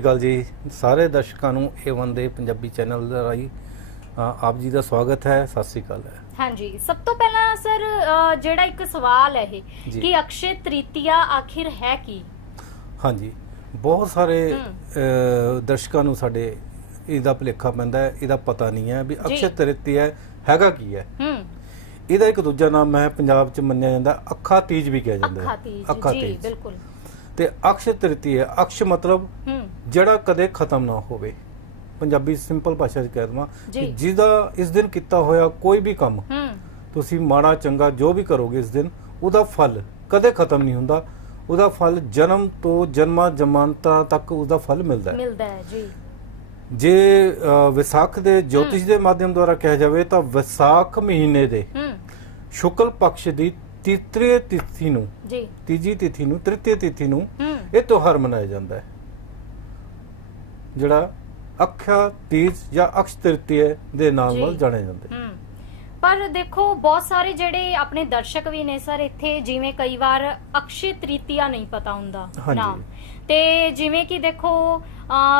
ਅਕਾਲ ਜੀ। ਸਾਰੇ ਦਰਸ਼ਕਾਂ ਨੂੰ A1 ਦੇ ਪੰਜਾਬੀ ਚੈਨਲ ਦਾ ਅ, ਆਪ ਜੀ ਦਾ ਸਵਾਗਤ ਹੈ ਸਤਿ ਸ਼੍ਰੀ ਅਕਾਲ ਹੈ। ਹਾਂਜੀ। ਸਭ ਤੋਂ ਪਹਿਲਾਂ ਸਰ ਜਿਹੜਾ ਇੱਕ ਸਵਾਲ ਹੈ ਇਹ ਜੀ। ਕਿ ਅਕਸ਼ੇ ਤ੍ਰਿਤੀਆ ਆਖਿਰ ਹੈ ਕੀ? ਹਾਂਜੀ। ਬਹੁਤ ਸਾਰੇ ਦਰਸ਼ਕਾਂ ਨੂੰ ਸਾਡੇ ਇਹਦਾ ਭੁਲੇਖਾ ਪੈਂਦਾ ਹੈ ਇਹਦਾ ਪਤਾ ਨਹੀਂ ਹੈ ਵੀ ਜੀ। ਅਕਸ਼ੇ ਤ੍ਰਿਤੀਆ ਹੈਗਾ ਕੀ ਹੈ। ਇਹਦਾ ਇੱਕ ਦੂਜਾ ਨਾਮ ਹੈ ਪੰਜਾਬ 'ਚ ਮੰਨਿਆ ਜਾਂਦਾ ਅੱਖਾ ਤੀਜ ਵੀ ਕਿਹਾ ਜਾਂਦਾ ਅੱਖਾਂ ਹੈ ਤੀਜ ਅੱਖਾਂ ਜੀ ਤੀਜ। ਬਿਲਕੁਲ। ਤੇ ਅਕਸ਼ ਤ੍ਰਿਤੀਆ ਅਕਸ਼ ਮਤਲਬ ਹੂੰ। ਜਿਹੜਾ ਕਦੇ ਖਤਮ ਨਾ ਹੋਵੇ। ਪੰਜਾਬੀ ਸਿੰਪਲ ਭਾਸ਼ਾ 'ਚ ਕਹਿ ਦਵਾਂ। ਕਿ ਜਿਹਦਾ ਇਸ ਦਿਨ ਕੀਤਾ ਹੋਇਆ ਕੋਈ ਵੀ ਕੰਮ ਹੂੰ। ਤੁਸੀਂ ਮਾੜਾ ਚੰਗਾ ਜੋ ਵੀ ਕਰੋਗੇ ਇਸ ਦਿਨ ਉਹਦਾ ਫਲ ਕਦੇ ਖਤਮ ਨਹੀਂ ਹੁੰਦਾ। ਉਹਦਾ ਫਲ ਜਨਮ ਤੋਂ ਜਨਮਾਂ ਜਮਾਨਤਾਂ ਤੱਕ ਉਹਦਾ ਫਲ ਮਿਲਦਾ ਹੈ। ਮਿਲਦਾ ਹੈ ਜੀ। ਜੇ ਵਿਸਾਖ ਦੇ ਜੋਤਿਸ਼ ਦੇ ਮਾਧਿਅਮ ਦੁਆਰਾ ਕਿਹਾ ਜਾਵੇ ਤਾਂ ਵਿਸਾਖ ਮਹੀਨੇ ਦੇ ਹੂੰ। ਸ਼ੁਕਲ ਪਕਸ਼ ਦੀ ਤੀਸਰੀ ਤਿਥੀ ਨੂੰ ਜੀ। ਤੀਜੀ ਤਿਥੀ ਨੂੰ ਤ੍ਰਿਤੀय ਤਿਥੀ ਨੂੰ ਇਹ ਤਿਉਹਾਰ ਮਨਾਇਆ ਜਾਂਦਾ ਹੈ। ਜਿਹੜਾ ਅਖਿਆ ਤੀਜ ਜਾਂ ਅਕਸ਼ ਤ੍ਰਿਤੀయ ਦੇ ਨਾਮ। ਨਾਲ ਜਾਣਿਆ ਜਾਂਦਾ। ਹੂੰ। ਪਰ ਦੇਖੋ ਬਹੁਤ ਸਾਰੇ ਜਿਹੜੇ ਆਪਣੇ ਦਰਸ਼ਕ ਵੀ ਨੇ ਸਰ ਇੱਥੇ ਜਿਵੇਂ ਕਈ ਵਾਰ ਅਕਸ਼ੇ ਤ੍ਰਿਤੀਆ ਨਹੀਂ ਪਤਾ ਹੁੰਦਾ। ਨਾਮ ਤੇ ਜਿਵੇਂ ਕਿ ਦੇਖੋ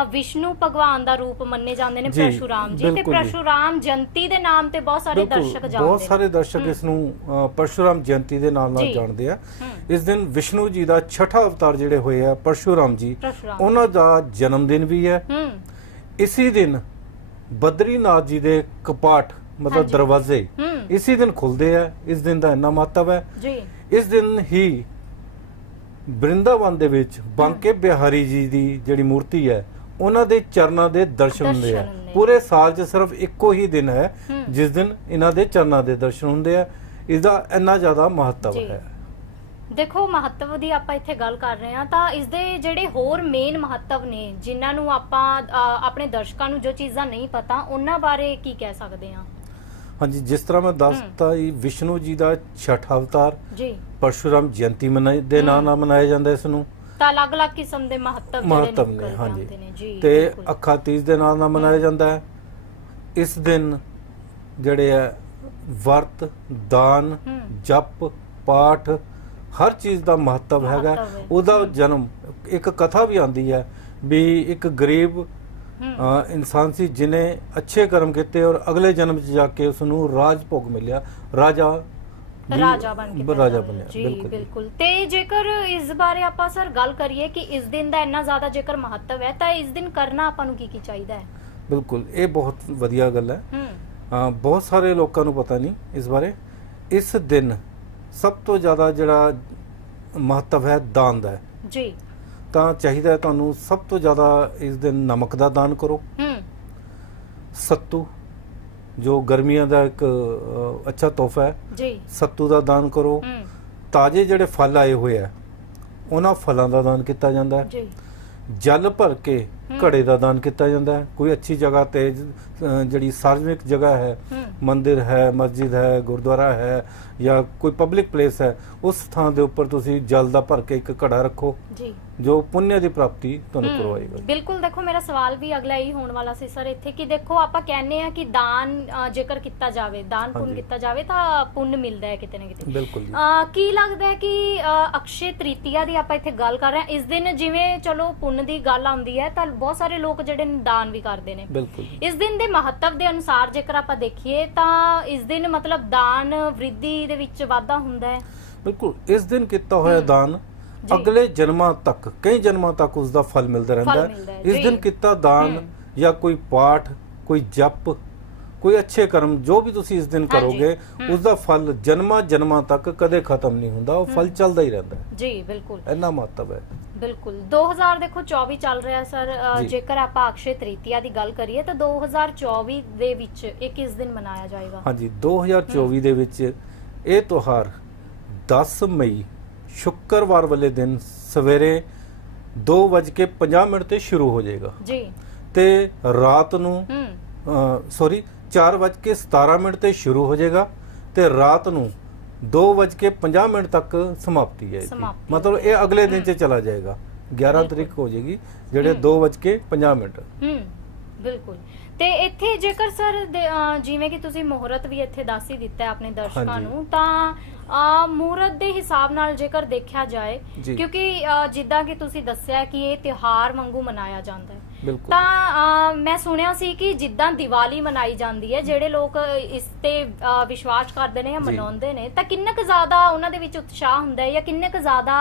ਵਿਸ਼ਨੂੰ ਭਗਵਾਨ ਦਾ ਰੂਪ ਮੰਨੇ ਜਾਂਦੇ ਨੇ ਪਰਸ਼ੁਰਾਮ ਜੀ। ਤੇ। ਪਰਸ਼ੁਰਾਮ ਜਯੰਤੀ ਦੇ ਨਾਮ ਤੇ ਬਹੁਤ ਸਾਰੇ ਦਰਸ਼ਕ ਜਾਣਦੇ ਬਹੁਤ ਨੇ। ਸਾਰੇ ਦਰਸ਼ਕ ਇਸ ਨੂੰ ਪਰਸ਼ੁਰਾਮ ਜਯੰਤੀ ਦੇ ਨਾਮ ਨਾਲ। ਜਾਣਦੇ ਆ। ਇਸ ਦਿਨ ਵਿਸ਼ਨੂੰ ਜੀ ਦਾ ਛਠਾ ਅਵਤਾਰ ਜਿਹੜੇ ਹੋਏ ਆ ਪਰਸ਼ੁਰਾਮ ਜੀ ਉਹਨਾਂ ਦਾ ਜਨਮ ਦਿਨ ਵੀ ਹੈ। ਹੂੰ। ਇਸੇ ਦਿਨ ਬਦਰੀਨਾਥ ਜੀ ਦੇ ਕਪਾਟ ਮਤਲਬ। ਦਰਵਾਜ਼ੇ। ਇਸੇ ਦਿਨ ਖੁੱਲਦੇ ਆ ਇਸ ਦਿਨ ਦਾ ਇੰਨਾ ਮਹੱਤਵ ਹੈ। ਜੀ। ਇਸ ਦਿਨ ਹੀ ਬ੍ਰਿੰਦਾਵਨ ਦੇ ਵਿੱਚ ਬਾਂਕੇ ਬਿਹਾਰੀ ਜੀ ਦੀ ਜਿਹੜੀ ਮੂਰਤੀ ਹੈ ਉਹਨਾਂ ਦੇ ਚਰਨਾਂ ਦੇ ਦਰਸ਼ਨ ਹੁੰਦੇ ਆ। ਆ। ਪੂਰੇ ਸਾਲ 'ਚ ਸਿਰਫ ਇੱਕੋ ਹੀ ਦਿਨ ਹੈ। ਜਿਸ ਦਿਨ ਇਹਨਾਂ ਦੇ ਚਰਨਾਂ ਦੇ ਦਰਸ਼ਨ ਹੁੰਦੇ ਆ। ਇਸ ਦਾ ਇੰਨਾ ਜ਼ਿਆਦਾ ਮਹੱਤਵ। ਹੈ। ਦੇਖੋ ਮਹੱਤਵ ਦੀ ਆਪਾਂ ਇੱਥੇ ਗੱਲ ਕਰ ਰਹੇ ਹਾਂ ਤਾਂ ਇਸ ਦੇ ਜਿਹੜੇ ਹੋਰ ਮੇਨ ਮਹੱਤਵ ਨੇ ਜਿਨ੍ਹਾਂ ਨੂੰ ਆਪਾਂ ਆਪਣੇ ਦਰਸ਼ਕਾਂ ਨੂੰ ਜੋ ਚੀਜ਼ਾਂ ਨਹੀਂ ਪਤਾ ਉਹਨਾਂ ਬਾਰੇ ਕੀ ਕਹਿ ਸਕਦੇ ਹਾਂ? ਹਾਂਜੀ ਜਿਸ ਤਰ੍ਹਾਂ ਮੈਂ ਦੱਸਤਾ ਇਹ ਵਿਸ਼ਨੂੰ ਜੀ ਦਾ ਛਠਾ ਅਵਤਾਰ ਜੀ। ਪਰਸ਼ੁਰਾਮ ਜਯੰਤੀ ਮਨਾਈ ਦੇ ਨਾਂ ਨਾਲ ਮਨਾਇਆ ਜਾਂਦਾ ਇਸ ਨੂੰ। ਤਾਂ ਅਲੱਗ-ਅਲੱਗ ਕਿਸਮ ਦੇ ਮਹੱਤਵ ਮਹੱਤਵ ਨੇ ਹਾਂਜੀ। ਨੇ ਤੇ। ਅੱਖਾਂ ਤੀਜ ਦੇ ਨਾਲ ਨਾਲ ਮਨਾਇਆ ਜਾਂਦਾ ਹੈ। ਇਸ ਦਿਨ ਜਿਹੜੇ ਹੈ ਵਰਤ ਦਾਨ। ਜਪ ਪਾਠ ਹਰ ਚੀਜ਼ ਦਾ ਮਹੱਤਵ ਹੈਗਾ। ਉਹਦਾ ਜਨਮ ਇੱਕ ਕਥਾ ਵੀ ਆਂਦੀ ਹੈ ਵੀ ਇੱਕ ਗਰੀਬ ਇਨਸਾਨ ਸੀ ਜਿਨੇ ਅੱਛੇ ਕਰਮ ਕੀਤੇ ਔਰ ਅਗਲੇ ਜਨਮ 'ਚ ਜਾ ਕੇ ਉਸ ਨੂੰ ਰਾਜ ਭੋਗ ਮਿਲਿਆ। ਰਾਜਾ ਰਾਜਾ ਬਣ ਕੇ ਰਾਜਾ। ਬਣਿਆ ਜੀ ਬਿਲਕੁਲ। ਬਿਲਕੁਲ। ਤੇ ਜੇਕਰ ਇਸ ਬਾਰੇ ਆਪਾਂ ਸਰ ਗੱਲ ਕਰੀਏ ਕਿ ਇਸ ਦਿਨ ਦਾ ਇੰਨਾ ਜ਼ਿਆਦਾ ਜੇਕਰ ਮਹੱਤਵ ਹੈ ਤਾਂ ਇਸ ਦਿਨ ਕਰਨਾ ਆਪਾਂ ਨੂੰ ਕੀ ਕੀ ਚਾਹੀਦਾ ਹੈ? ਬਿਲਕੁਲ ਇਹ ਬਹੁਤ ਵਧੀਆ ਗੱਲ ਹੈ। ਬਹੁਤ ਸਾਰੇ ਲੋਕਾਂ ਨੂੰ ਪਤਾ ਨਹੀਂ ਇਸ ਬਾਰੇ। ਇਸ ਦਿਨ ਸਭ ਤੋਂ ਜ਼ਿਆਦਾ ਜਿਹੜਾ ਮਹੱਤਵ ਹੈ ਦਾਨ ਦਾ। ਜੀ। ਤਾਂ ਚਾਹੀਦਾ ਤੁਹਾਨੂੰ ਸਭ ਤੋਂ ਜ਼ਿਆਦਾ ਇਸ ਦਿਨ ਨਮਕ ਦਾ ਦਾਨ ਕਰੋ। ਹੂੰ। ਸੱਤੂ ਜੋ ਗਰਮੀਆਂ ਦਾ ਇੱਕ ਅ, ਅੱਛਾ ਤੋਹਫਾ ਹੈ ਜੀ। ਸੱਤੂ ਦਾ ਦਾਨ ਕਰੋ। ਹੂੰ। ਤਾਜ਼ੇ ਜਿਹੜੇ ਫਲ ਆਏ ਹੋਏ ਆ ਉਹਨਾਂ ਫਲਾਂ ਦਾ ਦਾਨ ਕੀਤਾ ਜਾਂਦਾ ਹੈ। ਜੀ। ਜਲ ਭਰ ਕੇ। ਘੜੇ ਦਾ ਦਾਨ ਕੀਤਾ ਜਾਂਦਾ ਹੈ। ਕੋਈ ਅੱਛੀ ਜਗ੍ਹਾ ਤੇ ਅ, ਜਿਹੜੀ ਸਾਰਵਜਨਿਕ ਜਗ੍ਹਾ ਹੈ ਹੂੰ। ਮੰਦਿਰ ਹੈ ਮਸਜਿਦ ਹੈ ਗੁਰਦੁਆਰਾ ਹੈ ਜਾਂ ਕੋਈ ਪਬਲਿਕ ਪਲੇਸ ਹੈ ਉਸ ਥਾਂ ਦੇ ਉੱਪਰ ਤੁਸੀਂ ਜਲ ਦਾ ਭਰ ਕੇ ਇੱਕ ਘੜਾ ਰੱਖੋ। ਜੀ। ਜੋ ਪੁੰਨ ਦੀ ਪ੍ਰਾਪਤੀ ਤੁਹਾਨੂੰ ਕਰਵਾਏਗਾ ਬਿਲਕੁਲ ਦੇਖੋ ਮੇਰਾ ਸਵਾਲ ਵੀ ਅਗਲਾ ਹੀ ਹੋਣ ਵਾਲਾ ਸੀ ਸਰ ਇੱਥੇ ਕਿ ਦੇਖੋ ਆਪਾਂ ਕਹਿੰਨੇ ਆ ਕਿ ਦਾਨ ਜੇਕਰ ਕੀਤਾ ਜਾਵੇ ਦਾਨ ਪੁੰਨ। ਕੀਤਾ ਜਾਵੇ ਤਾਂ ਪੁੰਨ ਮਿਲਦਾ ਹੈ ਕਿਤੇ ਨਾ ਕਿਤੇ ਬਿਲਕੁਲ ਕੀ ਲੱਗਦਾ ਹੈ ਕਿ ਅਕਸ਼ੇ ਤ੍ਰਿਤੀਆ ਦੀ ਆਪਾਂ ਇੱਥੇ ਗੱਲ ਕਰ ਰਹੇ ਹਾਂ ਇਸ ਦਿਨ ਜਿਵੇਂ ਚਲੋ ਪੁੰਨ ਦੀ ਗੱਲ ਆਉਂਦੀ ਹੈ ਤਾਂ ਬਹੁਤ ਸਾਰੇ ਲੋਕ ਜਿਹੜੇ ਦਾਨ ਵੀ ਕਰਦੇ ਨੇ ਬਿਲਕੁਲ। ਇਸ ਦਿਨ ਦੇ ਮਹੱਤਵ ਦੇ ਅਨੁਸਾਰ ਜੇਕਰ ਆਪਾਂ ਦੇਖੀਏ ਤਾਂ ਇਸ ਦਿਨ ਮਤਲਬ ਦਾਨ ਵ੍ਰਿद्धੀ ਦੇ ਵਿੱਚ ਵਾਧਾ ਹੁੰਦਾ ਹੈ ਬਿਲਕੁਲ ਇਸ ਦਿਨ ਕੀਤਾ ਹੋਇਆ ਦਾਨ। ਅਗਲੇ ਜਨਮਾਂ ਤੱਕ ਕਈ ਜਨਮਾਂ ਤੱਕ ਉਸ ਦਾ ਫਲ ਮਿਲਦਾ ਰਹਿੰਦਾ ਹੈ। ਇਸ। ਦਿਨ ਕੀਤਾ ਦਾਨ। ਜਾਂ ਕੋਈ ਪਾਠ ਕੋਈ ਜਪ ਕੋਈ ਅੱਛੇ ਕਰਮ ਜੋ ਵੀ ਤੁਸੀਂ ਇਸ ਦਿਨ। ਕਰੋਗੇ। ਉਸ ਦਾ ਫਲ ਜਨਮਾਂ ਜਨਮਾਂ ਤੱਕ ਕਦੇ ਖਤਮ ਨਹੀਂ ਹੁੰਦਾ। ਉਹ ਫਲ ਚੱਲਦਾ ਹੀ ਰਹਿੰਦਾ ਜੀ ਬਿਲਕੁਲ। ਇੰਨਾ ਮਹੱਤਵ ਹੈ। ਬਿਲਕੁਲ। 2000 ਦੇਖੋ 24 ਚੱਲ ਰਿਹਾ ਸਰ। ਜੇਕਰ ਆਪਾਂ ਅਕਸ਼ੇ ਤ੍ਰਿਤੀਆ ਦੀ ਗੱਲ ਕਰੀਏ ਤਾਂ 2024 ਦੇ ਵਿੱਚ ਇਹ ਕਿਸ ਦਿਨ ਮਨਾਇਆ ਜਾਏਗਾ? ਹਾਂਜੀ 2024 ਦੇ ਵਿੱਚ ਇਹ ਤਿਉਹਾਰ 10 ਮਈ ਸ਼ੁੱਕਰਵਾਰ ਵਾਲੇ ਦਿਨ ਸਵੇਰੇ 2:50 ਮਿੰਟ ਤੇ ਸ਼ੁਰੂ ਹੋ ਜਾਏਗਾ। ਜੀ। ਤੇ ਰਾਤ ਨੂੰ ਸੌਰੀ 4:17 ਮਿੰਟ ਤੇ ਸ਼ੁਰੂ ਹੋ ਜਾਏਗਾ ਤੇ ਰਾਤ ਨੂੰ 2:50 ਮਿੰਟ ਤੱਕ ਸਮਾਪਤੀ ਹੈ ਮਤਲਬ ਇਹ ਅਗਲੇ ਦਿਨ 'ਚ ਚਲਾ ਜਾਏਗਾ। 11 ਬਿਲਕੁਲ। ਤਰੀਕ ਹੋ ਜਾਏਗੀ ਜਿਹੜੇ ਹਮ। 2:50 ਮਿੰਟ। ਹੂੰ ਬਿਲਕੁਲ। ਤੇ ਇੱਥੇ ਜੇਕਰ ਸਰ ਜਿਵੇਂ ਕਿ ਤੁਸੀਂ ਮੁਹੂਰਤ ਵੀ ਇੱਥੇ ਦੱਸ ਹੀ ਦਿੱਤਾ ਹੈ ਆਪਣੇ ਦਰਸ਼ਕਾਂ। ਨੂੰ ਤਾਂ ਅਹ ਮੂਰਤ ਦੇ ਹਿਸਾਬ ਨਾਲ ਜੇਕਰ ਦੇਖਿਆ ਜਾਏ। ਕਿਉਂਕਿ ਜਿੱਦਾਂ ਕਿ ਤੁਸੀਂ ਦੱਸਿਆ ਕਿ ਇਹ ਤਿਉਹਾਰ ਵਾਂਗੂ ਮਨਾਇਆ ਜਾਂਦਾ ਹੈ ਤਾਂ ਮੈਂ ਸੁਣਿਆ ਸੀ ਕਿ ਜਿੱਦਾਂ ਦੀਵਾਲੀ ਮਨਾਈ ਜਾਂਦੀ ਹੈ ਜਿਹੜੇ ਲੋਕ ਇਸ ਤੇ ਵਿਸ਼ਵਾਸ ਕਰਦੇ ਨੇ ਜਾਂ। ਮਨਾਉਂਦੇ ਨੇ ਤਾਂ ਕਿੰਨਾ ਕੁ ਜ਼ਿਆਦਾ ਉਹਨਾਂ ਦੇ ਵਿੱਚ ਉਤਸ਼ਾਹ ਹੁੰਦਾ ਹੈ ਜਾਂ ਕਿੰਨੇ ਕੁ ਜ਼ਿਆਦਾ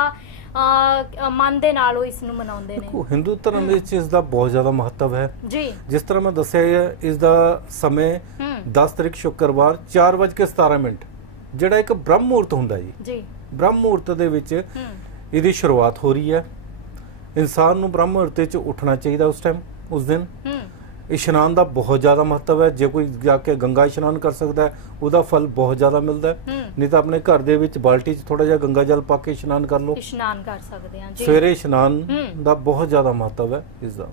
ਮਨ ਦੇ ਨਾਲ ਉਹ ਇਸ ਨੂੰ ਮਨਾਉਂਦੇ ਨੇ। ਦੇਖੋ ਹਿੰਦੂ ਧਰਮ ਵਿੱਚ ਇਸ ਦਾ ਬਹੁਤ ਜ਼ਿਆਦਾ ਮਹੱਤਵ ਹੈ। ਜੀ। ਜਿਸ ਤਰ੍ਹਾਂ ਮੈਂ ਦੱਸਿਆ ਇਸ ਦਾ ਸਮੇਂ ਹੂੰ। 10 ਤਰੀਕ ਸ਼ੁੱਕਰਵਾਰ 4:17 ਮਿੰਟ। ਜਿਹੜਾ ਇੱਕ ਬ੍ਰਹਮ ਮੂਰਤ ਹੁੰਦਾ ਜੀ। ਜੀ। ਬ੍ਰਹਮ ਮੂਰਤ ਦੇ ਵਿੱਚ ਇਹਦੀ ਸ਼ੁਰੂਆਤ ਹੋ ਰਹੀ ਹੈ। ਇਨਸਾਨ ਨੂੰ ਬ੍ਰਹਮ ਮੁਹੂਰਤ 'ਚ ਉੱਠਣਾ ਚਾਹੀਦਾ ਉਸ ਟਾਈਮ ਉਸ ਦਿਨ। ਇਸ਼ਨਾਨ ਦਾ ਬਹੁਤ ਜ਼ਿਆਦਾ ਮਹੱਤਵ ਹੈ। ਜੇ ਕੋਈ ਜਾ ਕੇ ਗੰਗਾ ਇਸ਼ਨਾਨ ਕਰ ਸਕਦਾ ਹੈ ਉਹਦਾ ਫਲ ਬਹੁਤ ਜ਼ਿਆਦਾ ਮਿਲਦਾ ਹੈ। ਨਹੀਂ ਤਾਂ ਆਪਣੇ ਘਰ ਦੇ ਵਿੱਚ ਬਾਲਟੀ 'ਚ ਥੋੜਾ ਜਿਹਾ ਗੰਗਾ ਜਲ ਪਾ ਕੇ ਇਸ਼ਨਾਨ ਕਰ ਲਓ। ਇਸ਼ਨਾਨ ਕਰ ਸਕਦੇ ਹਾਂ ਜੀ। ਸਵੇਰੇ ਇਸ਼ਨਾਨ। ਦਾ ਬਹੁਤ ਜ਼ਿਆਦਾ ਮਹੱਤਵ ਹੈ ਇਸ ਦਾ।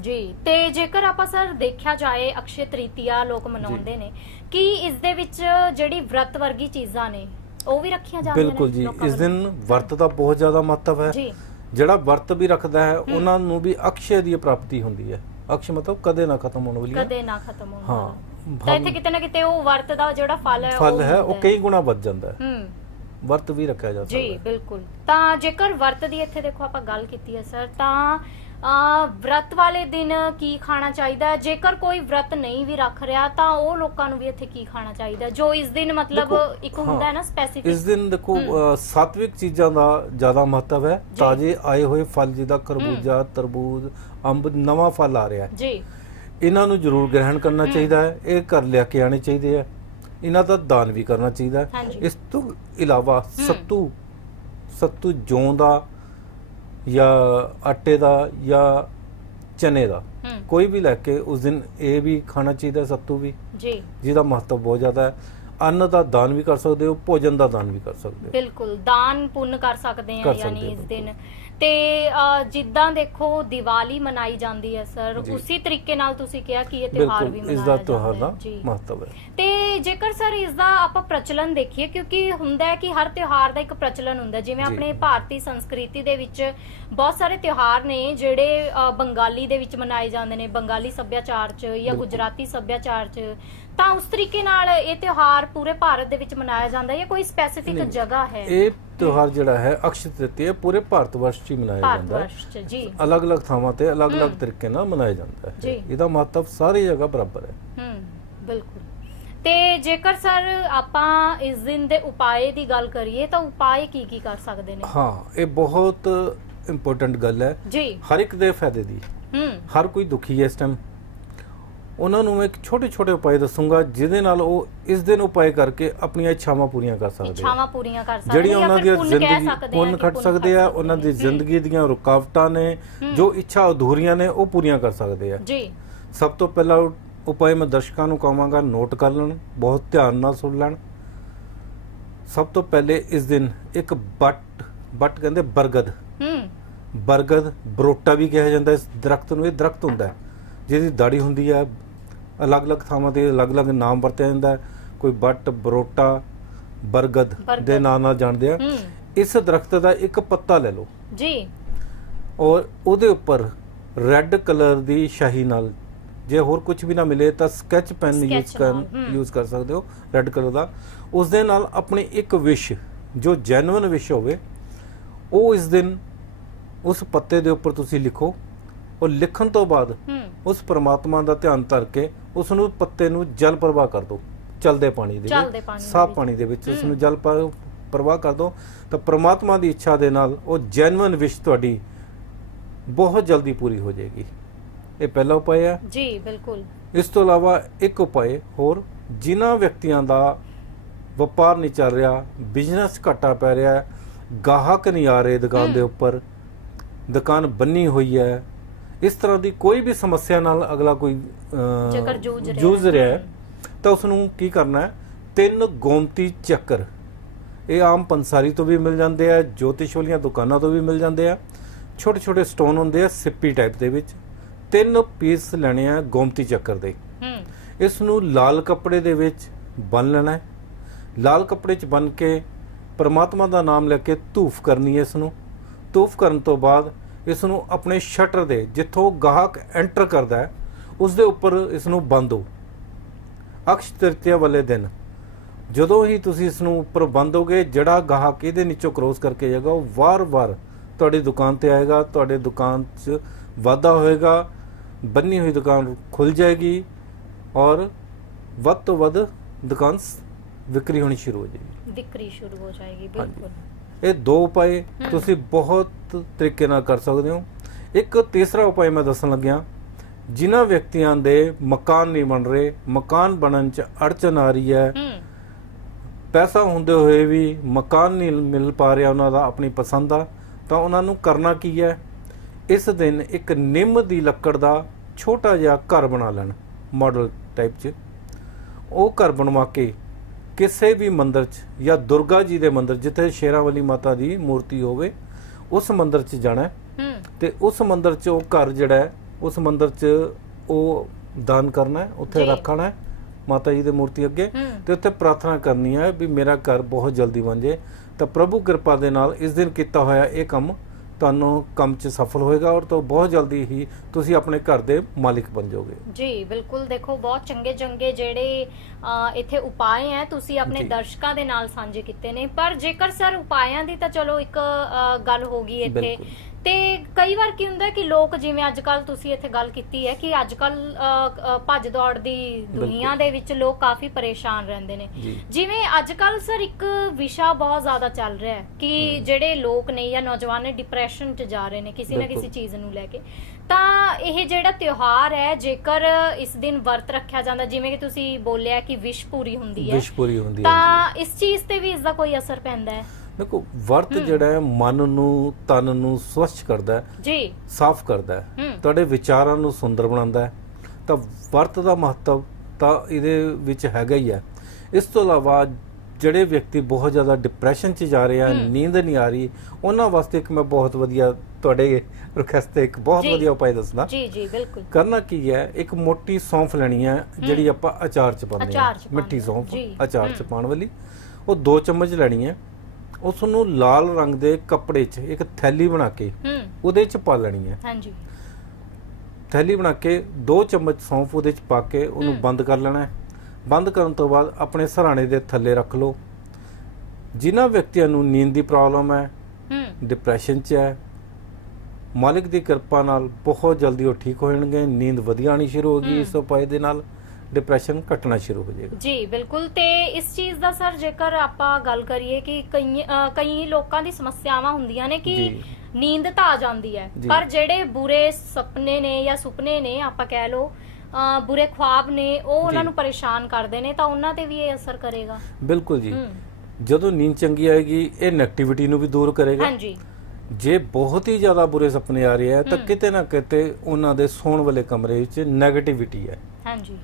ਜੀ ਤੇ ਜੇਕਰ ਆਪਾਂ ਸਰ ਦੇਖਿਆ ਜਾਏ ਅਕਸ਼ੇ ਤ੍ਰਿਤੀਆ ਲੋਕ ਮਨਾਉਂਦੇ ਨੇ ਕੀ ਇਸ ਦੇ ਵਿੱਚ ਜਿਹੜੀ ਵਰਤ ਵਰਗੀ ਚੀਜ਼ਾਂ ਨੇ ਉਹ ਵੀ ਰੱਖੀਆਂ ਜਾਂਦੀਆਂ ਨੇ ਬਿਲਕੁਲ ਜੀ। ਲੋਕਾਂ ਇਸ ਵੱਲੋਂ? ਦਿਨ ਵਰਤ ਦਾ ਬਹੁਤ ਜ਼ਿਆਦਾ ਮਹੱਤਵ ਹੈ। ਜੀ। ਜਿਹੜਾ ਵਰਤ ਵੀ ਰੱਖਦਾ ਹੈ। ਉਹਨਾਂ ਨੂੰ ਵੀ ਅਕਸ਼ੇ ਦੀ ਪ੍ਰਾਪਤੀ ਹੁੰਦੀ ਹੈ। ਅਕਸ਼ ਮਤਲਬ ਕਦੇ ਨਾ ਖਤਮ ਹੋਣ ਵਾਲੀ ਕਦੇ ਨਾ ਖਤਮ ਹੋਣ ਹਾਂ ਤਾਂ ਇੱਥੇ ਕਿਤੇ ਨਾ ਕਿਤੇ ਉਹ ਵਰਤ ਦਾ ਜਿਹੜਾ ਫਲ ਹੈ ਫਲ ਹੈ ਉਹ ਕਈ ਗੁਣਾ ਵੱਧ ਜਾਂਦਾ ਹੈ। ਹੂੰ। ਵਰਤ ਵੀ ਰੱਖਿਆ ਜਾ ਸਕਦਾ ਜੀ ਬਿਲਕੁਲ। ਤਾਂ ਜੇਕਰ ਵਰਤ ਦੀ ਇੱਥੇ ਦੇਖੋ ਆਪਾਂ ਗੱਲ ਕੀਤੀ ਹੈ ਸਰ ਤਾਂ ਵਰਤ ਵਾਲੇ ਦਿਨ ਕੀ ਖਾਣਾ ਚਾਹੀਦਾ? ਹੈ? ਜੇਕਰ ਕੋਈ ਵਰਤ ਨਹੀਂ ਵੀ ਰੱਖ ਰਿਹਾ ਤਾਂ ਉਹ ਲੋਕਾਂ ਨੂੰ ਵੀ ਇੱਥੇ ਕੀ ਖਾਣਾ ਚਾਹੀਦਾ? ਜੋ ਇਸ ਦਿਨ ਮਤਲਬ ਦੇਖੋ, ਇੱਕ ਹੁੰਦਾ ਹੈ ਨਾ ਇਸ ਸਪੈਸੀਫਿਕ ਦਿਨ ਦੇਖੋ ਅ, ਸਾਤਵਿਕ ਚੀਜ਼ਾਂ ਦਾ ਜ਼ਿਆਦਾ ਮਹੱਤਵ ਹੈ। ਜੀ। ਤਾਜ਼ੇ ਆਏ ਹੋਏ ਫਲ ਜਿਹਦਾ ਖਰਬੂਜਾ ਤਰਬੂਜ ਅੰਬ ਨਵਾਂ ਫਲ ਆ ਰਿਹਾ ਹੈ। ਜੀ। ਇਹਨਾਂ ਨੂੰ ਜ਼ਰੂਰ ਗ੍ਰਹਿਣ ਕਰਨਾ ਚਾਹੀਦਾ ਹੈ। ਇਹ ਘਰ ਲਿਆ ਕੇ ਆਣੇ ਚਾਹੀਦੇ ਆ ਇਹਨਾਂ ਦਾ ਦਾਨ ਵੀ ਕਰਨਾ ਚਾਹੀਦਾ ਹੈ। ਹਾਂਜੀ। ਇਸ ਤੋਂ ਇਲਾਵਾ ਸੱਤੂ ਸੱਤੂ ਜੌਂ ਦਾ ਜਾਂ ਆਟੇ ਦਾ ਜਾਂ ਚਨੇ ਦਾ। ਕੋਈ ਵੀ ਲੈ ਕੇ ਉਸ ਦਿਨ ਇਹ ਵੀ ਖਾਣਾ ਚਾਹੀਦਾ ਸੱਤੂ ਵੀ। ਜੀ। ਜਿਹਦਾ ਮਹੱਤਵ ਬਹੁਤ ਜ਼ਿਆਦਾ ਹੈ। ਅੰਨ ਦਾ ਦਾਨ ਵੀ ਕਰ ਸਕਦੇ ਹੋ ਭੋਜਨ ਦਾ ਦਾਨ ਵੀ ਕਰ ਸਕਦੇ ਹੋ। ਬਿਲਕੁਲ ਦਾਨ ਪੁੰਨ ਕਰ ਸਕਦੇ ਸਕਦੇ ਯਾਨੀ ਇਸ ਦਿਨ। ਤੇ ਜਿੱਦਾਂ ਦੇਖੋ ਦੀਵਾਲੀ ਮਨਾਈ ਜਾਂਦੀ ਹੈ ਸਰ ਜੀ। ਉਸੇ ਤਰੀਕੇ ਨਾਲ ਤੁਸੀਂ ਕਿਹਾ ਕਿ ਇਹ ਤਿਉਹਾਰ ਵੀ ਬਿਲਕੁਲ ਇਸ ਮਨਾਇਆ ਦਾ ਤਿਉਹਾਰ ਜਾਂਦਾ ਦਾ ਹੈ ਜੀ ਮਹੱਤਵ ਹੈ ਤੇ ਜੇਕਰ ਸਰ ਇਸ ਦਾ ਆਪਾਂ ਪ੍ਰਚਲਨ ਦੇਖੀਏ ਕਿਉਂਕਿ ਹੁੰਦਾ ਹੈ ਕਿ ਹਰ ਤਿਉਹਾਰ ਦਾ ਇੱਕ ਪ੍ਰਚਲਨ ਹੁੰਦਾ ਹੈ। ਜਿਵੇਂ ਜੀ। ਆਪਣੇ ਭਾਰਤੀ ਸੰਸਕ੍ਰਿਤੀ ਦੇ ਵਿੱਚ ਬਹੁਤ ਸਾਰੇ ਤਿਉਹਾਰ ਨੇ ਜਿਹੜੇ ਅ, ਬੰਗਾਲੀ ਦੇ ਵਿੱਚ ਮਨਾਏ ਜਾਂਦੇ ਨੇ ਬੰਗਾਲੀ ਸੱਭਿਆਚਾਰ 'ਚ ਜਾਂ ਬਿਲਕੁਲ। ਗੁਜਰਾਤੀ ਸੱਭਿਆਚਾਰ 'ਚ ਤਾਂ ਉਸ ਤਰੀਕੇ ਨਾਲ ਇਹ ਤਿਉਹਾਰ ਪੂਰੇ ਭਾਰਤ ਦੇ ਵਿੱਚ ਮਨਾਇਆ ਜਾਂਦਾ ਹੈ ਜਾਂ ਕੋਈ ਸਪੈਸੀਫਿਕ ਨਹੀਂ। ਜਗ੍ਹਾ ਹੈ ਇਹ ਤਿਉਹਾਰ ਜਿਹੜਾ ਹੈ ਅਕਸ਼ਯ ਤ੍ਰਿਤੀਆ ਪੂਰੇ ਭਾਰਤ ਵਰਸ਼ 'ਚ ਹੀ ਮਨਾਇਆ ਜਾਂਦਾ ਹੈ। ਜੀ। ਅਲੱਗ-ਅਲੱਗ ਥਾਵਾਂ ਤੇ ਅਲੱਗ-ਅਲੱਗ। ਤਰੀਕੇ ਨਾਲ ਮਨਾਇਆ ਜਾਂਦਾ ਹੈ। ਇਹਦਾ ਮਹੱਤਵ ਸਾਰੀ ਜਗ੍ਹਾ ਬਰਾਬਰ ਹੈ। ਹੂੰ ਬਿਲਕੁਲ। ਤੇ ਜੇਕਰ ਸਰ ਆਪਾਂ ਇਸ ਦਿਨ ਦੇ ਉਪਾਏ ਦੀ ਗੱਲ ਕਰੀਏ ਤਾਂ ਉਪਾਏ ਕੀ ਕੀ ਕਰ ਸਕਦੇ ਨੇ? ਹਾਂ ਇਹ ਬਹੁਤ ਇੰਪੋਰਟੈਂਟ ਗੱਲ ਹੈ। ਜੀ। ਹਰ ਇੱਕ ਦੇ ਫਾਇਦੇ ਦੀ। ਹੂੰ। ਹਰ ਕੋਈ ਦੁਖੀ ਹੈ ਇਸ ਟਾਈਮ ਉਹਨਾਂ ਨੂੰ ਮੈਂ ਇੱਕ ਛੋਟੇ ਛੋਟੇ ਉਪਾਅ ਦੱਸੂੰਗਾ ਜਿਹਦੇ ਨਾਲ ਉਹ ਇਸ ਦਿਨ ਉਪਾਅ ਕਰਕੇ ਆਪਣੀਆਂ ਇੱਛਾਵਾਂ ਪੂਰੀਆਂ ਕਰ ਸਕਦੇ ਆ। ਇੱਛਾਵਾਂ ਪੂਰੀਆਂ ਕਰ ਸਕਦੇ ਜਿਹੜੀਆਂ ਉਹਨਾਂ ਕਹਿ ਜ਼ਿੰਦਗੀ ਪੁੰਨ ਖੱਟ ਸਕਦੇ ਆ ਉਹਨਾਂ ਦੀ। ਜ਼ਿੰਦਗੀ ਦੀਆਂ ਰੁਕਾਵਟਾਂ ਨੇ ਜੋ ਇੱਛਾ ਅਧੂਰੀਆਂ ਨੇ ਉਹ ਪੂਰੀਆਂ ਕਰ ਸਕਦੇ ਆ। ਜੀ। ਸਭ ਤੋਂ ਪਹਿਲਾ ਉਪਾਅ ਮੈਂ ਦਰਸ਼ਕਾਂ ਨੂੰ ਕਹਾਂਗਾ ਨੋਟ ਕਰ ਲੈਣ ਬਹੁਤ ਧਿਆਨ ਨਾਲ ਸੁਣ ਲੈਣ। ਸਭ ਤੋਂ ਪਹਿਲੇ ਇਸ ਦਿਨ ਇੱਕ ਬੱਟ ਬੱਟ ਕਹਿੰਦੇ ਬਰਗਦ। ਹੂੰ। ਬਰਗਦ ਬਰੋਟਾ ਵੀ ਕਿਹਾ ਜਾਂਦਾ ਇਸ ਦਰਖਤ ਨੂੰ ਇਹ ਦਰਖਤ ਹੁੰਦਾ ਜਿਹਦੀ ਦਾੜੀ ਹੁੰਦੀ ਹੈ ਅਲੱਗ-ਅਲੱਗ ਥਾਵਾਂ ਤੇ ਅਲੱਗ-ਅਲੱਗ ਨਾਮ ਵਰਤਿਆ ਜਾਂਦਾ ਹੈ। ਕੋਈ ਬੱਟ ਬਰੋਟਾ ਬਰਗਦ। ਦੇ ਨਾਂ ਨਾਲ ਜਾਣਦੇ ਆ। ਇਸ ਦਰਖਤ ਦਾ ਇੱਕ ਪੱਤਾ ਲੈ ਲਓ। ਜੀ। ਔਰ ਉਹਦੇ ਉੱਪਰ ਰੈੱਡ ਕਲਰ ਦੀ ਸ਼ਾਹੀ ਨਾਲ ਜੇ ਹੋਰ ਕੁਝ ਵੀ ਨਾ ਮਿਲੇ ਤਾਂ ਸਕੈਚ ਪੈਨ ਯੂਜ਼ ਕਰ। ਯੂਜ਼ ਸਕਦੇ ਹੋ ਰੈੱਡ ਕਲਰ ਦਾ। ਉਸ ਦੇ ਨਾਲ ਆਪਣੀ ਇੱਕ ਵਿਸ਼ ਜੋ ਜੈਨੂਇਨ ਵਿਸ਼ ਹੋਵੇ ਉਹ ਇਸ ਦਿਨ ਉਸ ਪੱਤੇ ਦੇ ਉੱਪਰ ਤੁਸੀਂ ਲਿਖੋ। ਔਰ ਲਿਖਣ ਤੋਂ ਬਾਅਦ ਉਸ ਪ੍ਰਮਾਤਮਾ ਦਾ ਧਿਆਨ ਧਰ ਕੇ ਉਸ ਨੂੰ ਪੱਤੇ ਨੂੰ ਜਲ ਪ੍ਰਵਾਹ ਕਰ ਦਿਓ ਚਲਦੇ ਪਾਣੀ ਦੇ ਚੱਲਦੇ ਪਾਣੀ ਸਾਫ਼। ਪਾਣੀ ਦੇ ਵਿੱਚ ਉਸ। ਨੂੰ ਜਲ ਪਰ- ਪ੍ਰਵਾਹ ਕਰ ਦਿਓ ਤਾਂ ਪ੍ਰਮਾਤਮਾ ਦੀ ਇੱਛਾ ਦੇ ਨਾਲ ਉਹ ਜੈਨੂਇਨ ਵਿਸ਼ ਤੁਹਾਡੀ ਬਹੁਤ ਜਲਦੀ ਪੂਰੀ ਹੋ ਜਾਏਗੀ ਇਹ ਪਹਿਲਾ ਉਪਾਅ ਹੈ ਜੀ ਬਿਲਕੁਲ ਇਸ ਤੋਂ ਇਲਾਵਾ ਇੱਕ ਉਪਾਅ ਹੋਰ ਜਿਨ੍ਹਾਂ ਵਿਅਕਤੀਆਂ ਦਾ ਵਪਾਰ ਨਹੀਂ ਚੱਲ ਰਿਹਾ ਬਿਜ਼ਨਸ ਘਾਟਾ ਪੈ ਰਿਹਾ ਹੈ, ਗਾਹਕ ਨਹੀਂ ਆ ਰਹੇ ਦੁਕਾਨ ਦੇ। ਉੱਪਰ ਦੁਕਾਨ ਬੰਨੀ ਹੋਈ ਹੈ ਇਸ ਤਰ੍ਹਾਂ ਦੀ ਕੋਈ ਵੀ ਸਮੱਸਿਆ ਨਾਲ ਅਗਲਾ ਕੋਈ ਜੇਕਰ ਜੂਝ ਰਿਹਾ ਜੂਝ ਹੈ। ਰਿਹਾ ਹੈ ਤਾਂ ਉਸ ਨੂੰ ਕੀ ਕਰਨਾ ਹੈ? ਤਿੰਨ ਗੋਮਤੀ ਚੱਕਰ। ਇਹ ਆਮ ਪੰਸਾਰੀ ਤੋਂ ਵੀ ਮਿਲ ਜਾਂਦੇ ਆ ਜੋਤਿਸ਼ ਵਾਲੀਆਂ ਦੁਕਾਨਾਂ ਤੋਂ ਵੀ ਮਿਲ ਜਾਂਦੇ ਆ। ਛੋਟੇ ਛੋਟੇ ਸਟੋਨ ਹੁੰਦੇ ਆ ਸਿੱਪੀ ਟਾਈਪ ਦੇ ਵਿੱਚ। ਤਿੰਨ ਪੀਸ ਲੈਣੇ ਆ ਗੋਮਤੀ ਚੱਕਰ ਦੇ। ਹੂੰ। ਇਸ ਨੂੰ ਲਾਲ ਕੱਪੜੇ ਦੇ ਵਿੱਚ ਬੰਨ ਲੈਣਾ ਹੈ। ਲਾਲ ਕੱਪੜੇ 'ਚ ਬੰਨ ਕੇ ਪ੍ਰਮਾਤਮਾ ਦਾ ਨਾਮ ਲੈ ਕੇ ਧੂਫ ਕਰਨੀ ਹੈ ਇਸ ਨੂੰ ਧੂਫ ਕਰਨ ਤੋਂ ਬਾਅਦ ਇਸ ਨੂੰ ਆਪਣੇ ਸ਼ਟਰ ਦੇ ਜਿੱਥੋਂ ਗਾਹਕ ਐਂਟਰ ਕਰਦਾ ਹੈ ਉਸ ਦੇ ਉੱਪਰ ਇਸ ਨੂੰ ਬੰਨ੍ਹੋ ਅਕਸ਼ ਤ੍ਰਿਤੀਆ ਵਾਲੇ ਦਿਨ ਜਦੋਂ ਹੀ ਤੁਸੀਂ ਇਸ ਨੂੰ ਉੱਪਰ ਬੰਦੋਗੇ ਜਿਹੜਾ ਗਾਹਕ ਇਹਦੇ ਨੀਚੋਂ ਕ੍ਰੋਸ ਕਰਕੇ ਜਾਏਗਾ ਉਹ ਵਾਰ-ਵਾਰ ਤੁਹਾਡੀ ਦੁਕਾਨ ਤੇ ਆਏਗਾ ਤੁਹਾਡੇ ਦੁਕਾਨ 'ਚ ਵਾਧਾ ਹੋਏਗਾ ਬੰਨੀ ਹੋਈ ਦੁਕਾਨ ਖੁੱਲ ਜਾਏਗੀ ਔਰ ਵੱਧ ਤੋਂ ਵੱਧ ਦੁਕਾਨ ਵਿਕਰੀ ਹੋਣੀ ਸ਼ੁਰੂ ਹੋ ਜਾਏਗੀ। ਵਿਕਰੀ ਸ਼ੁਰੂ ਹੋ ਜਾਏਗੀ। ਬਿਲਕੁਲ। ਇਹ ਦੋ ਉਪਾਏ ਤੁਸੀਂ ਬਹੁਤ ਤਰੀਕੇ ਨਾਲ ਕਰ ਸਕਦੇ ਹੋ। ਇੱਕ ਤੀਸਰਾ ਉਪਾਅ ਮੈਂ ਦੱਸਣ ਲੱਗਿਆ ਜਿਨ੍ਹਾਂ ਵਿਅਕਤੀਆਂ ਦੇ ਮਕਾਨ ਨਹੀਂ ਬਣ ਰਹੇ ਮਕਾਨ ਬਣਨ 'ਚ ਅੜਚਨ ਆ ਰਹੀ ਹੈ। ਪੈਸਾ ਹੁੰਦੇ ਹੋਏ ਵੀ ਮਕਾਨ ਨਹੀਂ ਮਿਲ ਪਾ ਰਿਹਾ ਉਹਨਾਂ ਦਾ ਆਪਣੀ ਪਸੰਦ ਦਾ ਤਾਂ ਉਹਨਾਂ ਨੂੰ ਕਰਨਾ ਕੀ ਹੈ? ਇਸ ਦਿਨ ਇੱਕ ਨਿੰਮ ਦੀ ਲੱਕੜ ਦਾ ਛੋਟਾ ਜਿਹਾ ਘਰ ਬਣਾ ਲੈਣ ਮਾਡਲ ਟਾਈਪ 'ਚ। ਉਹ ਘਰ ਬਣਵਾ ਕੇ ਕਿਸੇ ਵੀ ਮੰਦਿਰ 'ਚ ਜਾਂ ਦੁਰਗਾ ਜੀ ਦੇ ਮੰਦਿਰ ਜਿੱਥੇ ਸ਼ੇਰਾਵਾਲੀ ਮਾਤਾ ਦੀ ਮੂਰਤੀ ਹੋਵੇ ਉਸ ਮੰਦਿਰ 'ਚ ਜਾਣਾ ਤੇ ਉਸ ਮੰਦਿਰ 'ਚ ਉਹ ਘਰ ਜਿਹੜਾ ਉਸ ਮੰਦਿਰ 'ਚ ਉਹ ਦਾਨ ਕਰਨਾ ਹੈ ਉੱਥੇ ਜੀ। ਰੱਖਣਾ ਹੈ ਮਾਤਾ ਜੀ ਦੀ ਮੂਰਤੀ ਅੱਗੇ। ਤੇ ਉੱਥੇ ਪ੍ਰਾਰਥਨਾ ਕਰਨੀ ਹੈ ਵੀ ਮੇਰਾ ਘਰ ਬਹੁਤ ਜਲਦੀ ਬਣ ਜਾਏ। ਤਾਂ ਪ੍ਰਭੂ ਕਿਰਪਾ ਦੇ ਨਾਲ ਇਸ ਦਿਨ ਕੀਤਾ ਹੋਇਆ ਇਹ ਕੰਮ ਤੁਹਾਨੂੰ ਕੰਮ 'ਚ ਸਫਲ ਹੋਏਗਾ ਔਰ ਤੋਂ ਬਹੁਤ ਜਲਦੀ ਹੀ ਤੁਸੀਂ ਆਪਣੇ ਘਰ ਦੇ ਮਾਲਿਕ ਬਣ ਜਾਓਗੇ ਜੀ ਬਿਲਕੁਲ ਦੇਖੋ ਬਹੁਤ ਚੰਗੇ ਚੰਗੇ ਜਿਹੜੇ ਇੱਥੇ ਉਪਾਏ ਹੈ ਤੁਸੀਂ ਆਪਣੇ। ਦਰਸ਼ਕਾਂ ਦੇ ਨਾਲ ਸਾਂਝੇ ਕੀਤੇ ਨੇ ਪਰ ਜੇਕਰ ਸਰ ਉਪਾਇਆਂ ਦੀ ਤਾਂ ਚਲੋ ਇੱਕ ਗੱਲ ਹੋ ਗਈ ਇੱਥੇ। ਤੇ ਕਈ ਵਾਰ ਕੀ ਹੁੰਦਾ ਕਿ ਲੋਕ ਜਿਵੇਂ ਅੱਜ ਕੱਲ ਤੁਸੀਂ ਇੱਥੇ ਗੱਲ ਕੀਤੀ ਹੈ ਕਿ ਅੱਜ ਕੱਲ ਭੱਜ ਦੌੜ ਦੀ ਦੁਨੀਆ ਦੇ ਵਿੱਚ ਲੋਕ ਕਾਫੀ ਪਰੇਸ਼ਾਨ ਰਹਿੰਦੇ ਨੇ। ਜਿਵੇਂ ਅੱਜ ਕੱਲ ਸਰ ਇੱਕ ਵਿਸ਼ਾ ਬਹੁਤ ਜ਼ਿਆਦਾ ਚੱਲ ਰਿਹਾ ਹੈ ਕਿ ਜਿਹੜੇ ਲੋਕ ਨੇ ਜਾਂ ਨੌਜਵਾਨ ਨੇ ਡਿਪਰੈਸ਼ਨ 'ਚ ਜਾ ਰਹੇ ਨੇ ਕਿਸੇ ਨਾ। ਕਿਸੇ ਚੀਜ਼ ਨੂੰ ਲੈ ਕੇ। ਤਾਂ ਇਹ ਜਿਹੜਾ ਤਿਉਹਾਰ ਹੈ ਜੇਕਰ ਇਸ ਦਿਨ ਵਰਤ ਰੱਖਿਆ ਜਾਂਦਾ ਜਿਵੇਂ ਕਿ ਤੁਸੀਂ ਬੋਲਿਆ ਕਿ ਵਿਸ਼ ਪੂਰੀ ਹੁੰਦੀ ਹੈ ਵਿਸ਼ ਪੂਰੀ ਹੁੰਦੀ ਹੈ ਤਾਂ ਇਸ ਚੀਜ਼ ਤੇ ਵੀ ਇਸ ਦਾ ਕੋਈ ਅਸਰ ਪੈਂਦਾ ਹੈ? ਦੇਖੋ ਵਰਤ ਜਿਹੜਾ ਹੈ ਮਨ ਨੂੰ ਤਨ ਨੂੰ ਸਵੱਛ ਕਰਦਾ ਹੈ ਜੀ। ਸਾਫ਼ ਕਰਦਾ ਹੈ। ਤੁਹਾਡੇ ਵਿਚਾਰਾਂ ਨੂੰ ਸੁੰਦਰ ਬਣਾਉਂਦਾ ਹੈ। ਤਾਂ ਵਰਤ ਦਾ ਮਹੱਤਵ ਤਾਂ ਇਹਦੇ ਵਿੱਚ ਹੈਗਾ ਹੀ ਹੈ। ਇਸ ਤੋਂ ਇਲਾਵਾ ਜਿਹੜੇ ਵਿਅਕਤੀ ਬਹੁਤ ਜ਼ਿਆਦਾ ਡਿਪਰੈਸ਼ਨ 'ਚ ਜਾ ਰਹੇ ਆ। ਨੀਂਦ ਨਹੀਂ ਆ ਰਹੀ ਉਹਨਾਂ ਵਾਸਤੇ ਇੱਕ ਮੈਂ ਬਹੁਤ ਵਧੀਆ ਤੁਹਾਡੇ ਰਿਕਵੈਸਟ ਤੇ ਇੱਕ ਬਹੁਤ। ਵਧੀਆ ਉਪਾਅ ਦੱਸਦਾ। ਜੀ ਜੀ ਬਿਲਕੁਲ। ਕਰਨਾ ਕੀ ਹੈ? ਇੱਕ ਮੋਟੀ ਸੌਂਫ ਲੈਣੀ ਹੈ ਜਿਹੜੀ ਆਪਾਂ ਅਚਾਰ 'ਚ ਪਾਉਂਦੇ ਹਾਂ। ਮਿੱਠੀ ਸੌਂਫ। ਅਚਾਰ 'ਚ। ਪਾਉਣ ਵਾਲੀ। ਉਹ 2 ਚਮਚ ਲੈਣੀ ਹੈ। ਉਸ ਨੂੰ ਲਾਲ ਰੰਗ ਦੇ ਕੱਪੜੇ 'ਚ ਇੱਕ ਥੈਲੀ ਬਣਾ ਕੇ ਹੂੰ। ਉਹਦੇ 'ਚ ਪਾ ਲੈਣੀ ਹੈ। ਹਾਂਜੀ। ਥੈਲੀ ਬਣਾ ਕੇ 2 ਚਮਚ ਸੌਂਫ ਉਹਦੇ ਚ ਪਾ ਕੇ ਉਹਨੂੰ। ਬੰਦ ਕਰ ਲੈਣਾ ਹੈ। ਬੰਦ ਕਰਨ ਤੋਂ ਬਾਅਦ ਆਪਣੇ ਸਰਾਣੇ ਦੇ ਥੱਲੇ ਰੱਖ ਲਓ। ਜਿਨ੍ਹਾਂ ਵਿਅਕਤੀਆਂ ਨੂੰ ਨੀਂਦ ਦੀ ਪ੍ਰੋਬਲਮ ਹੈ ਹੂੰ। ਡਿਪਰੈਸ਼ਨ 'ਚ ਹੈ ਮਾਲਿਕ ਦੀ ਕਿਰਪਾ ਨਾਲ ਬਹੁਤ ਜਲਦੀ ਉਹ ਠੀਕ ਹੋ ਜਾਣਗੇ ਨੀਂਦ ਵਧੀਆ ਆਣੀ ਸ਼ੁਰੂ ਹੋਗੀ ਹਮ। ਇਸ ਉਪਾਅ ਦੇ ਨਾਲ। ਡਿਪਰੈਸ਼ਨ ਘਟਣਾ ਸ਼ੁਰੂ ਹੋ ਜਾਏਗਾ। ਜੀ ਬਿਲਕੁਲ। ਤੇ ਇਸ ਚੀਜ਼ ਦਾ ਸਰ ਜੇਕਰ ਆਪਾਂ ਗੱਲ ਕਰੀਏ ਕਿ ਕਈ ਅ, ਕਈ ਲੋਕਾਂ ਦੀ ਸਮੱਸਿਆਵਾਂ ਹੁੰਦੀਆਂ ਨੇ ਕਿ ਜੀ। ਨੀਂਦ ਤਾਂ ਆ ਜਾਂਦੀ ਹੈ। ਜੀ। ਪਰ ਜਿਹੜੇ ਬੁਰੇ ਸੁਪਨੇ ਨੇ ਜਾਂ ਸੁਪਨੇ ਨੇ ਆਪਾਂ ਕਹਿ ਲਓ ਅ, ਬੁਰੇ ਖੁਆਬ ਨੇ ਉਹ ਉਹਨਾਂ ਜੀ। ਨੂੰ ਪਰੇਸ਼ਾਨ ਕਰਦੇ ਨੇ ਤਾਂ ਉਹਨਾਂ ਤੇ ਵੀ ਇਹ ਅਸਰ ਕਰੇਗਾ। ਬਿਲਕੁਲ ਜੀ। ਜਦੋਂ ਨੀਂਦ ਚੰਗੀ ਆਏਗੀ ਇਹ ਨੈਗੇਟਿਵਿਟੀ ਨੂੰ ਵੀ ਦੂਰ ਕਰੇਗਾ। ਹਾਂਜੀ। ਜੇ ਬਹੁਤ ਹੀ ਜ਼ਿਆਦਾ ਬੁਰੇ ਸੁਪਨੇ ਆ ਰਹੇ ਆ ਤਾਂ ਹਮ। ਕਿਤੇ ਨਾ ਕਿਤੇ ਉਹਨਾਂ ਦੇ ਸੌਣ ਵਾਲੇ ਕਮਰੇ ਵਿੱਚ ਨੈਗੇਟਿਵਿਟੀ ਹੈ। ਹਾਂਜੀ।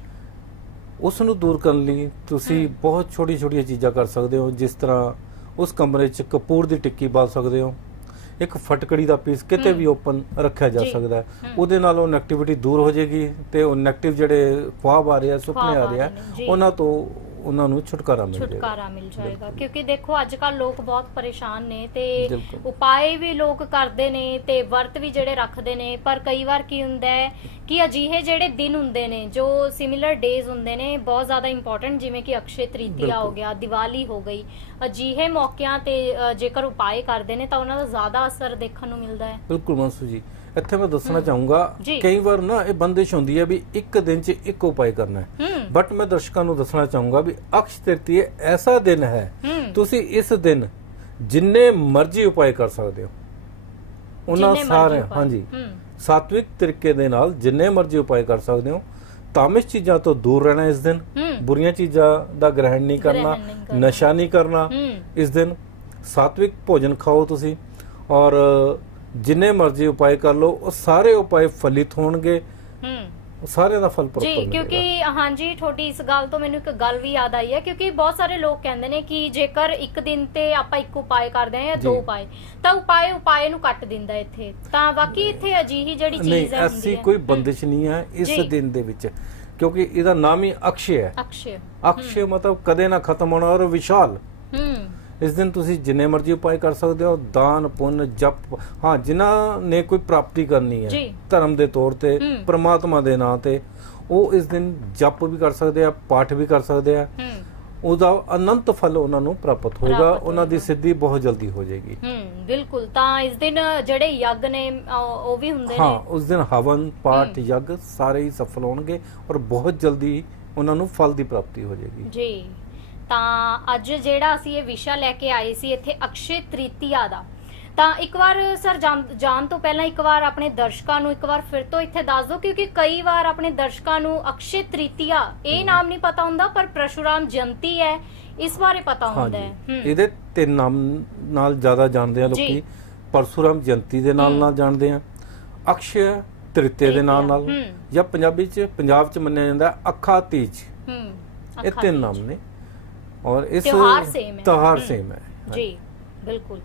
ਉਸ ਨੂੰ ਦੂਰ ਕਰਨ ਲਈ ਤੁਸੀਂ ਬਹੁਤ ਛੋਟੀ ਛੋਟੀਆਂ ਚੀਜ਼ਾਂ ਕਰ ਸਕਦੇ ਹੋ ਜਿਸ ਤਰ੍ਹਾਂ ਉਸ ਕਮਰੇ 'ਚ ਕਪੂਰ ਦੀ ਟਿੱਕੀ ਬਾਲ ਸਕਦੇ ਹੋ ਇੱਕ ਫਟਕੜੀ ਦਾ ਪੀਸ ਕਿਤੇ। ਵੀ ਓਪਨ ਰੱਖਿਆ ਜਾ। ਸਕਦਾ ਹੈ। ਉਹਦੇ ਨਾਲ ਉਹ ਨੈਗੇਟਿਵਿਟੀ ਦੂਰ ਹੋ ਜਾਏਗੀ ਤੇ ਉਹ ਨੈਗੇਟਿਵ ਜਿਹੜੇ ਖੁਆਬ ਆ ਰਹੇ ਆ ਸੁਪਨੇ ਆ ਰਹੇ ਆ। ਉਹਨਾਂ ਤੋਂ ਉਹਨਾਂ ਨੂੰ ਛੁਟਕਾਰਾ ਮਿਲ ਜਾਏਗਾ। ਛੁਟਕਾਰਾ ਮਿਲ ਜਾਏਗਾ। ਕਿਉਂਕਿ ਦੇਖੋ ਅੱਜ ਕੱਲ ਲੋਕ ਬਹੁਤ ਪਰੇਸ਼ਾਨ ਨੇ ਤੇ ਬਿਲਕੁਲ। ਉਪਾਏ ਵੀ ਲੋਕ ਕਰਦੇ ਨੇ ਤੇ ਵਰਤ ਵੀ ਜਿਹੜੇ ਰੱਖਦੇ ਨੇ। ਪਰ ਕਈ ਵਾਰ ਕੀ ਹੁੰਦਾ ਹੈ ਕਿ ਅਜਿਹੇ ਜਿਹੜੇ ਦਿਨ ਹੁੰਦੇ ਨੇ ਜੋ ਸਿਮਿਲਰ ਡੇਜ਼ ਹੁੰਦੇ ਨੇ ਬਹੁਤ ਜ਼ਿਆਦਾ ਇੰਪੋਰਟੈਂਟ ਜਿਵੇਂ ਕਿ ਅਕਸ਼ੇ ਤ੍ਰਿਤੀਆ ਹੋ ਬਿਲਕੁਲ। ਗਿਆ ਦੀਵਾਲੀ ਹੋ ਗਈ ਅਜਿਹੇ ਮੌਕਿਆਂ ਤੇ ਅ, ਜੇਕਰ ਉਪਾਏ ਕਰਦੇ ਨੇ ਤਾਂ ਉਹਨਾਂ ਦਾ ਜ਼ਿਆਦਾ ਅਸਰ ਦੇਖਣ ਨੂੰ ਮਿਲਦਾ ਹੈ। ਬਿਲਕੁਲ ਮਨਸੂ ਜੀ। ਇੱਥੇ ਮੈਂ ਦੱਸਣਾ। ਚਾਹੂੰਗਾ। ਕਈ ਵਾਰ ਨਾ ਇਹ ਬੰਦਿਸ਼ ਹੁੰਦੀ ਹੈ ਵੀ ਇੱਕ ਦਿਨ 'ਚ ਇੱਕ ਉਪਾਅ ਕਰਨਾ ਹੈ। ਬਟ ਮੈਂ ਦਰਸ਼ਕਾਂ ਨੂੰ ਦੱਸਣਾ ਚਾਹੂੰਗਾ ਵੀ ਅਕਸ਼ ਤ੍ਰਿਤੀਆ ਐਸਾ ਦਿਨ ਹੈ ਤੁਸੀਂ ਇਸ ਦਿਨ ਜਿੰਨੇ ਮਰਜ਼ੀ ਉਪਾਅ ਕਰ ਸਕਦੇ ਹੋ। ਉਹਨਾਂ ਸਾਰੇ। ਹਾਂਜੀ। ਸਾਤਵਿਕ ਤਰੀਕੇ ਦੇ ਨਾਲ ਜਿੰਨੇ ਮਰਜ਼ੀ ਉਪਾਅ ਕਰ ਸਕਦੇ ਹੋ ਤਾਮਿਸ਼ ਚੀਜ਼ਾਂ ਤੋਂ ਦੂਰ ਰਹਿਣਾ ਇਸ ਦਿਨ। ਬੁਰੀਆਂ ਚੀਜ਼ਾਂ ਦਾ ਗ੍ਰਹਿਣ ਨਹੀਂ ਕਰਨਾ। ਨਸ਼ਾ ਨਹੀਂ ਕਰਨਾ ਇਸ ਦਿਨ। ਸਾਤਵਿਕ ਭੋਜਨ ਖਾਓ ਤੁਸੀਂ ਔਰ ਜਿੰਨੇ ਮਰਜ਼ੀ ਉਪਾਅ ਕਰ ਲਓ ਉਹ ਸਾਰੇ ਉਪਾਅ ਫਲਿਤ ਹੋਣਗੇ। ਹੂੰ। ਸਾਰਿਆਂ ਦਾ ਫਲ ਪ੍ਰੋਪਰ ਜੀ ਕਿਉਂਕਿ ਹਾਂਜੀ ਤੁਹਾਡੀ ਇਸ ਗੱਲ ਤੋਂ ਮੈਨੂੰ ਇੱਕ ਗੱਲ ਵੀ ਯਾਦ ਆਈ ਹੈ ਕਿਉਂਕਿ ਬਹੁਤ ਸਾਰੇ ਲੋਕ ਕਹਿੰਦੇ ਨੇ ਕਿ ਜੇਕਰ ਇੱਕ ਦਿਨ ਤੇ ਆਪਾਂ ਇੱਕ ਉਪਾਏ ਕਰਦੇ ਹਾਂ ਜਾਂ ਦੋ। ਉਪਾਏ ਤਾਂ ਉਪਾਏ ਉਪਾਏ ਨੂੰ ਕੱਟ ਦਿੰਦਾ ਇੱਥੇ। ਤਾਂ ਬਾਕੀ ਇੱਥੇ ਅਜਿਹੀ ਜਿਹੜੀ ਚੀਜ਼ ਹੈ ਹੁੰਦੀ ਐਸੀ ਕੋਈ ਬੰਦਿਸ਼ ਨਹੀਂ ਹੈ ਇਸ। ਦਿਨ ਦੇ ਵਿੱਚ ਕਿਉਂਕਿ ਇਹਦਾ ਨਾਮ ਹੀ ਅਕਸ਼ੇ ਹੈ। ਅਕਸ਼ੇ ਅਕਸ਼ੇ ਮਤਲਬ ਕਦੇ ਨਾ ਖਤਮ ਹੋਣਾ ਔਰ ਵਿਸ਼ਾਲ। ਇਸ ਦਿਨ ਤੁਸੀਂ ਜਿੰਨੇ ਮਰਜ਼ੀ ਉਪਾਅ ਕਰ ਸਕਦੇ ਹੋ ਦਾਨ ਪੁੰਨ ਜਪ ਹਾਂ ਜਿਨ੍ਹਾਂ ਨੇ ਕੋਈ ਪ੍ਰਾਪਤੀ ਕਰਨੀ ਹੈ। ਧਰਮ ਦੇ ਤੌਰ ਤੇ ਹੂੰ। ਪ੍ਰਮਾਤਮਾ ਦੇ ਨਾਂ ਤੇ ਉਹ ਇਸ ਦਿਨ ਜਪ ਵੀ ਕਰ ਸਕਦੇ ਆ ਪਾਠ ਵੀ ਕਰ ਸਕਦੇ ਆ ਹੂੰ ਉਹਦਾ ਅਨੰਤ ਫਲ ਉਹਨਾਂ ਨੂੰ ਪ੍ਰਾਪਤ ਹੋਏਗਾ ਉਹਨਾਂ ਦੀ। ਸਿੱਧੀ ਬਹੁਤ ਜਲਦੀ ਹੋ ਜਾਏਗੀ ਹੂੰ ਬਿਲਕੁਲ ਤਾਂ ਇਸ ਦਿਨ ਜਿਹੜੇ ਯੱਗ ਨੇ ਉਹ ਵੀ ਹੁੰਦੇ ਹਾਂ ਨੇ ਉਸ ਦਿਨ ਹਵਨ ਪਾਠ ਹੂੰ। ਯੱਗ ਸਾਰੇ ਹੀ ਸਫਲ ਹੋਣਗੇ ਔਰ ਬਹੁਤ ਜਲਦੀ ਉਹਨਾਂ ਨੂੰ ਫਲ ਦੀ ਪ੍ਰਾਪਤੀ ਹੋ ਜਾਏਗੀ ਜੀ ਤਾਂ ਅੱਜ ਜਿਹੜਾ ਅਸੀਂ ਇਹ ਵਿਸ਼ਾ ਲੈ ਕੇ ਆਏ ਸੀ ਇੱਥੇ ਅਕਸ਼ੇ ਤ੍ਰਿਤੀਆ ਦਾ। ਤਾਂ ਇੱਕ ਵਾਰ ਸਰ ਜਾਣ- ਤੋਂ ਪਹਿਲਾਂ ਇੱਕ ਵਾਰ ਆਪਣੇ ਦਰਸ਼ਕਾਂ ਨੂੰ ਇੱਕ ਵਾਰ ਫਿਰ ਤੋਂ ਇੱਥੇ ਦੱਸ ਦਿਓ ਕਿਉਂਕਿ ਕਈ ਵਾਰ ਆਪਣੇ ਦਰਸ਼ਕਾਂ ਨੂੰ ਅਕਸ਼ੇ ਤ੍ਰਿਤੀਆ ਇਹ ਨਾਮ ਨਹੀਂ ਪਤਾ ਹੁੰਦਾ ਪਰ ਪ੍ਰਸ਼ੁਰਾਮ ਜਯੰਤੀ ਹੈ ਇਸ ਬਾਰੇ ਪਤਾ ਹੁੰਦਾ ਹੈ। ਇਹਦੇ ਤਿੰਨ ਨਾਮ ਨਾਲ ਜ਼ਿਆਦਾ ਜਾਣਦੇ ਆ। ਲੋਕੀ। ਪਰਸ਼ੁਰਾਮ ਜਯੰਤੀ ਦੇ ਨਾਲ। ਨਾਲ ਜਾਣਦੇ ਆ। ਅਕਸ਼ਯ ਤ੍ਰਿਤੀਆ ਦੇ ਨਾਲ ਨਾਲ। ਜਾਂ ਪੰਜਾਬੀ ਚ ਪੰਜਾਬ ਚ ਮੰਨਿਆ ਜਾਂਦਾ ਅੱਖਾ ਤੀਜ। ਹੂੰ। ਇਹ ਤਿੰਨ। ਨਾਮ ਨੇ। ਔਰ ਇਸ ਤਿਉਹਾਰ same ਹੈ। ਤਿਉਹਾਰ। ਸੇਮ ਹੈ ਜੀ ਬਿਲਕੁਲ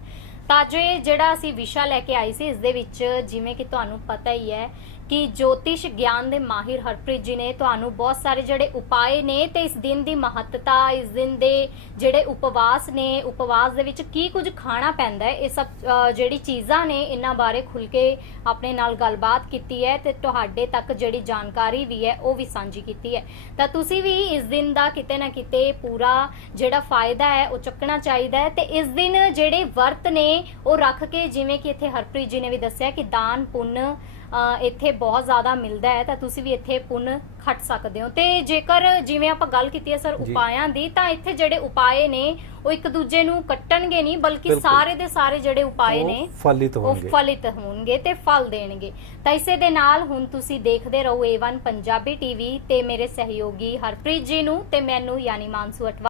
ਤਾਂ ਜੋ ਇਹ ਜਿਹੜਾ ਅਸੀਂ ਵਿਸ਼ਾ ਲੈ ਕੇ ਆਏ ਸੀ ਇਸ ਦੇ ਵਿੱਚ ਜਿਵੇਂ ਕਿ ਤੁਹਾਨੂੰ ਪਤਾ ਹੀ ਹੈ ਕਿ ਜੋਤਿਸ਼ ਗਿਆਨ ਦੇ ਮਾਹਿਰ ਹਰਪ੍ਰੀਤ ਜੀ ਨੇ ਤੁਹਾਨੂੰ ਬਹੁਤ ਸਾਰੇ ਜਿਹੜੇ ਉਪਾਏ ਨੇ ਤੇ ਇਸ ਦਿਨ ਦੀ ਮਹੱਤਤਾ, ਇਸ ਦਿਨ ਦੇ ਜਿਹੜੇ ਉਪਵਾਸ ਨੇ, ਉਪਵਾਸ ਦੇ ਵਿੱਚ ਕੀ ਕੁਝ ਖਾਣਾ ਪੈਂਦਾ ਹੈ, ਇਹ ਸਭ ਜਿਹੜੀ ਚੀਜ਼ਾਂ ਨੇ, ਇਹਨਾਂ ਬਾਰੇ ਖੁੱਲ ਕੇ ਆਪਣੇ ਨਾਲ ਗੱਲਬਾਤ ਕੀਤੀ ਹੈ ਤੇ ਤੁਹਾਡੇ ਤੱਕ ਜਿਹੜੀ ਜਾਣਕਾਰੀ ਵੀ ਹੈ, ਉਹ ਵੀ ਸਾਂਝੀ ਕੀਤੀ ਹੈ। ਤਾਂ ਤੁਸੀਂ ਵੀ ਇਸ ਦਿਨ ਦਾ ਕਿਤੇ ਨਾ ਕਿਤੇ ਪੂਰਾ ਜਿਹੜਾ ਫਾਇਦਾ ਹੈ, ਉਹ ਚੱਕਣਾ ਚਾਹੀਦਾ ਹੈ ਤੇ ਇਸ ਦਿਨ ਜਿਹੜੇ ਵਰਤ ਨੇ, ਉਹ ਰੱਖ ਕੇ ਜਿਵੇਂ ਕਿ ਇੱਥੇ ਹਰਪ੍ਰੀਤ ਜੀ ਨੇ ਵੀ ਦੱਸਿਆ ਕਿ ਦਾਨ, ਪੁੰਨ ਇੱਥੇ ਬਹੁਤ ਜ਼ਿਆਦਾ ਮਿਲਦਾ ਹੈ ਤਾਂ ਤੁਸੀਂ ਵੀ ਇੱਥੇ ਪੁੰਨ ਖੱਟ ਸਕਦੇ ਹੋ ਤੇ ਜੇਕਰ ਜਿਵੇਂ ਆਪਾਂ ਗੱਲ ਕੀਤੀ ਹੈ ਸਰ। ਉਪਾਇਆਂ ਦੀ ਤਾਂ ਇੱਥੇ ਜਿਹੜੇ ਉਪਾਏ ਨੇ ਉਹ ਇੱਕ ਦੂਜੇ ਨੂੰ ਕੱਟਣਗੇ ਨਹੀਂ ਬਲਕਿ। ਸਾਰੇ ਦੇ ਸਾਰੇ ਜਿਹੜੇ ਉਪਾਏ ਉਹ ਨੇ ਫਲਿਤ ਉਹ ਹੋਣਗੇ ਫਲਿਤ ਹੋਣਗੇ ਤੇ ਫਲ ਦੇਣਗੇ ਤਾਂ ਇਸੇ ਦੇ ਨਾਲ ਹੁਣ ਤੁਸੀਂ ਦੇਖਦੇ ਰਹੋ A1 ਪੰਜਾਬੀ ਟੀਵੀ ਤੇ ਮੇਰੇ ਸਹਿਯੋਗੀ ਹਰਪ੍ਰੀਤ ਜੀ ਨੂੰ ਤੇ ਮੈਨੂੰ ਯਾਨੀ ਮਾਨਸੂ ਅਟਵਾ